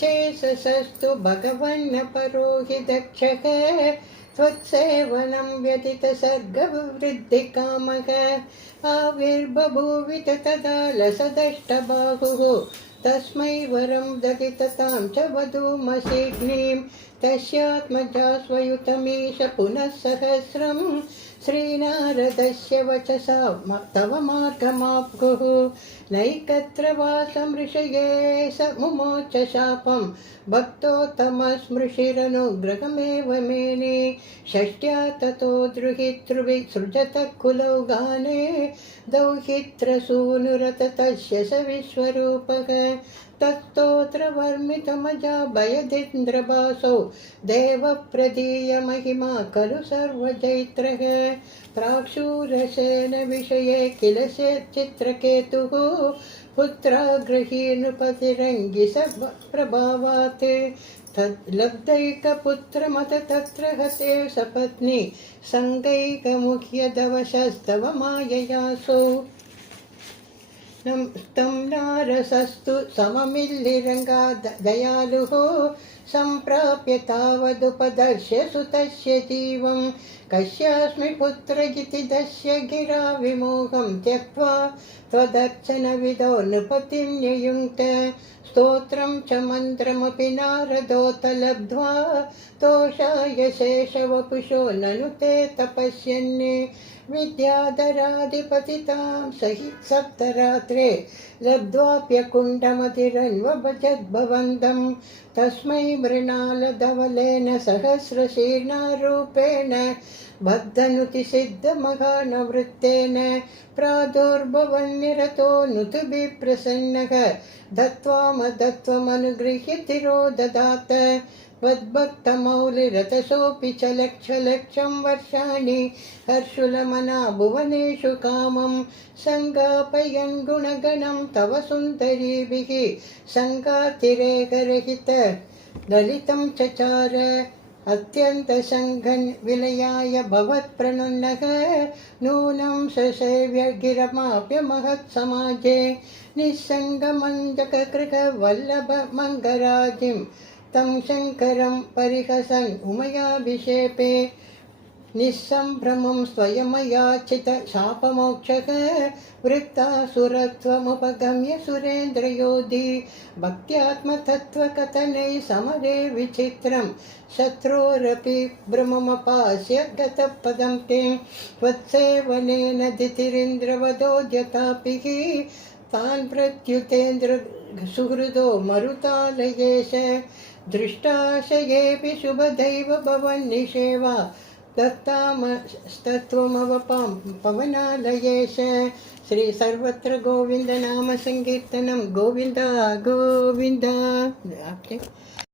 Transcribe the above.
चेतसस्तु भगवन्न परो हि दक्षः त्वत्सेवनं व्यतितसर्गवृद्धिकामः आविर्बभूवित तदा लसदष्टबाहुः तस्मै वरं ददिततां च वधूमसीग्नीं तस्यात्मजा स्वयुतमीश पुनः सहस्रं श्रीनारदस्य वचसा तव मार्गमाप्युः नैकत्र वासं ऋषये स मुमोच शापं भक्तोत्तमस्मृशिरनुग्रहमेव मेने षष्ट्या ततो द्रुहितृविसृजतः कुलौ गाने दौहित्रसूनुरत तस्य स विश्वरूपः तत्स्तोत्रवर्मितमजाभयदिन्द्रभासौ देवप्रदीयमहिमा खलु सर्वजैत्रः प्राक्षूरसेन विषये किल चित्रकेतुः पुत्राग्रही नृपतिरङ्गिस प्रभावात् लब्धैकपुत्रमत तत्र हते सपत्नी सङ्गैकमुख्यदवशस्तव माययासौ तं नारसस्तु सममिल्लिरङ्गा दयालुः सम्प्राप्य तावदुपदर्श्य सुतस्य जीवं कस्यास्मि पुत्रगिति दस्य गिरा विमोहं त्यक्त्वा त्वदर्चनविदो नृपतिं नियुङ्क्त स्तोत्रं च मन्त्रमपि नारदोत लब्ध्वा तोषाय शेषवपुषो ननु ते तपस्यन् विद्याधराधिपतितां सहि सप्तरात्रे लब्ध्वाप्यकुण्डमतिरन्वभजद्भवन्दं तस्मै मृणालधवलेन सहस्रशीर्णारूपेण बद्धनुतिसिद्धमहानवृत्तेन प्रादुर्भवन्निरतो नुतुभिः प्रसन्नः दत्त्वामदत्त्वमनुगृह्य तिरो ददात त्वद्भक्तमौलिरतसोऽपि च लक्षं वर्षाणि हर्षुलमना भुवनेषु कामं सङ्गापयन् गुणगणं तव सुन्दरीभिः सङ्गातिरेकरहित ललितं चचार अत्यन्तसङ्घन् विलयाय भवत्प्रणुन्नः नूनं ससेव्य गिरमाप्य महत्समाजे निस्सङ्गमञ्जककृतवल्लभमङ्गराजिं तं शङ्करं परिहसन् उमयाभिषेपे निस्सम्भ्रमं स्वयमयाचित शापमोक्षः वृत्तासुरत्वमुपगम्य सुरेन्द्रयोधी भक्त्यात्मतत्त्वकथनैः समरे विचित्रं शत्रोरपि भ्रममपास्य गतपदं ते त्वत्सेवनेन दितिरिन्द्रवदोद्यतापिः तान् प्रत्युतेन्द्र सुहृदो मरुतालयेश दृष्टाशयेऽपि शुभदैव भवन्निषेवा दत्तामस्तत्त्वमवपां पवनालयेश श्री सर्वत्र गोविन्द नाम संकीर्तनं गोविन्द गोविन्द।